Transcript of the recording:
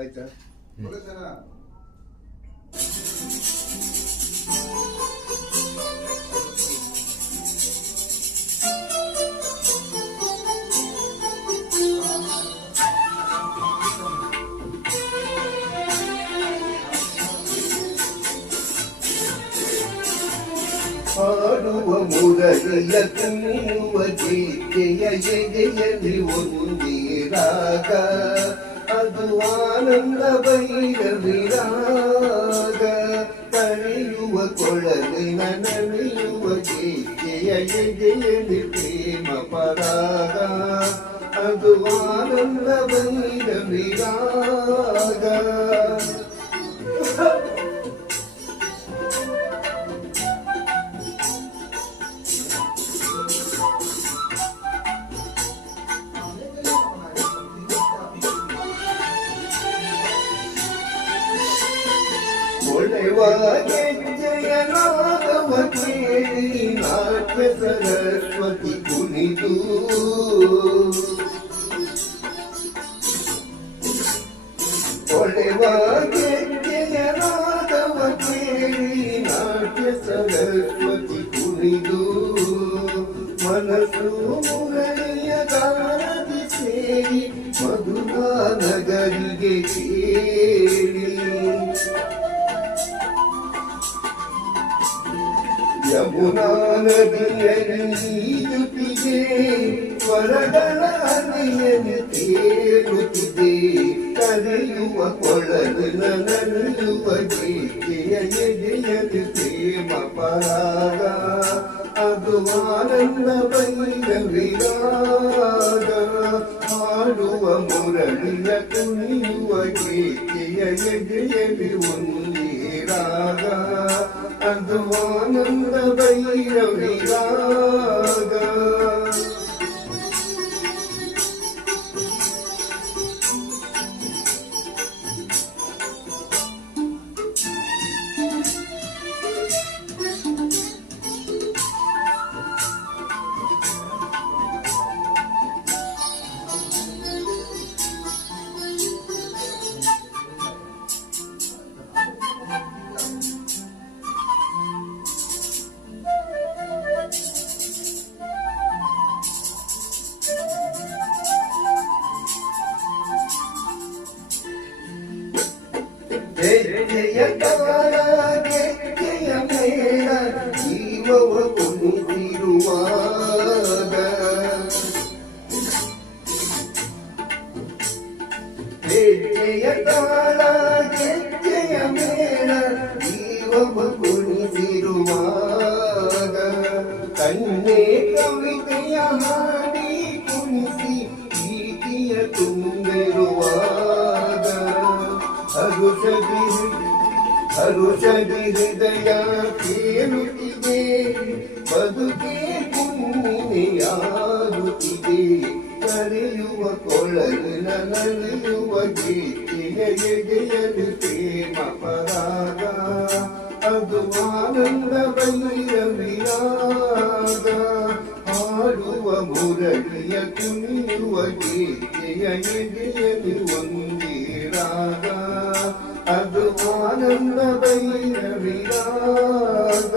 ಆಯ್ತಾ? ಹಾಡುವ ಮುರಳಿಯ ತುಂಬುವ ಗೀತೆಯ ಎದೆಯಲ್ಲಿ ಒಂದೇ ರಾಗ, ಅದು ಆನಂದ ಭೈರವಿ ರಾಗ. ಕರೆಯುವ ಕೊಳಲಿನ ನಲಿಯುವ ಗೀತೆಯ ಎದೆಯಲ್ಲಿ ಪ್ರೇಮ ಪರಾಗ, ಅದು ಆನಂದ ಭೈರವಿ ರಾಗ. ಗೆಜ್ಜೆಯನಾದವ ಕೇಳಿ ನಾಟ್ಯ ಸರಸ್ವತಿ ಕುಣಿದು, ಹೊಳೆವ ಗೆಜ್ಜೆಯನಾದವ ಕೇಳಿ ನಾಟ್ಯ ಸರಸ್ವತಿ ಕುಣಿದು, ಮನಸ್ಸು ಮುರಳಿಯ ದಾರಿ ಸೇರಿ ಮಧುರಾ ನಗರಿಗೆ ಕೇಳಿ. ಯಮುನಾ ನದಿಯಲ್ಲಿ ಈಜುತ್ತಿದೆ, ಸ್ವರಗಳ ಅಲೆಯಲ್ಲಿ ತೇಲುತ್ತಿದೆ. ಕರೆಯುವ ಕೊಳಲಿನ ನಲಿಯುವ ಗೀತೆಯ ಎದೆಯಲ್ಲಿ ಪ್ರೇಮ ಪರಾಗ, ಅದು ಆನಂದ ಭೈರವಿ ರಾಗ. ಹಾಡುವ ಮುರಳಿಯ ಕುಣಿಯುವ ಗೀತೆಯ ಎದೆಯಲ್ಲಿ ಒಂದೇ ರಾಗ, ಅದು ಆನಂದ ಭೈರವಿ ರಾಗ. ಗೆಜ್ಜೆಯ ತಾಳ ಗೆಜ್ಜೆಯ ಮೇಳ ಜೀವವ ಕುಣಿಸಿರುವಾಗ, ಗೆಜ್ಜೆಯ ತಾಳ ಗೆಜ್ಜೆಯ ಮೇಳ ಜೀವವ ಕುಣಿಸಿರುವಾಗ, ಕಣ್ಣೆ ಕವಿತೆಯ ಹಾಡಿ ಕುಣಿಸಿ ಪ್ರೀತಿಯ ತುಂಬಿರುವಾಗ, ಹರುಷದಿ ಹೃದಯ ಕೇಳುತ್ತಿದೆ, ಬದುಕೆ ಹುಣ್ಣಿಮೆಯಾಗುತ್ತಿದೆ. ಕರೆಯುವ ಕೊಳಲಿನ ನಲಿಯುವ ಗೀತೆಯ ಎದೆಯಲ್ಲಿ ಪ್ರೇಮ ಪರಾಗ, ಅದು ಆನಂದ ಭೈರವಿ ರಾಗ. ಹಾಡುವ ಮುರಳಿಯ ಕುಣಿಯುವ ಗೀತೆಯ ಎದೆಯಲ್ಲಿ ಒಂದೇ ರಾಗ, ಅದು ಆನಂದ ಭೈರವಿ ರಾಗ.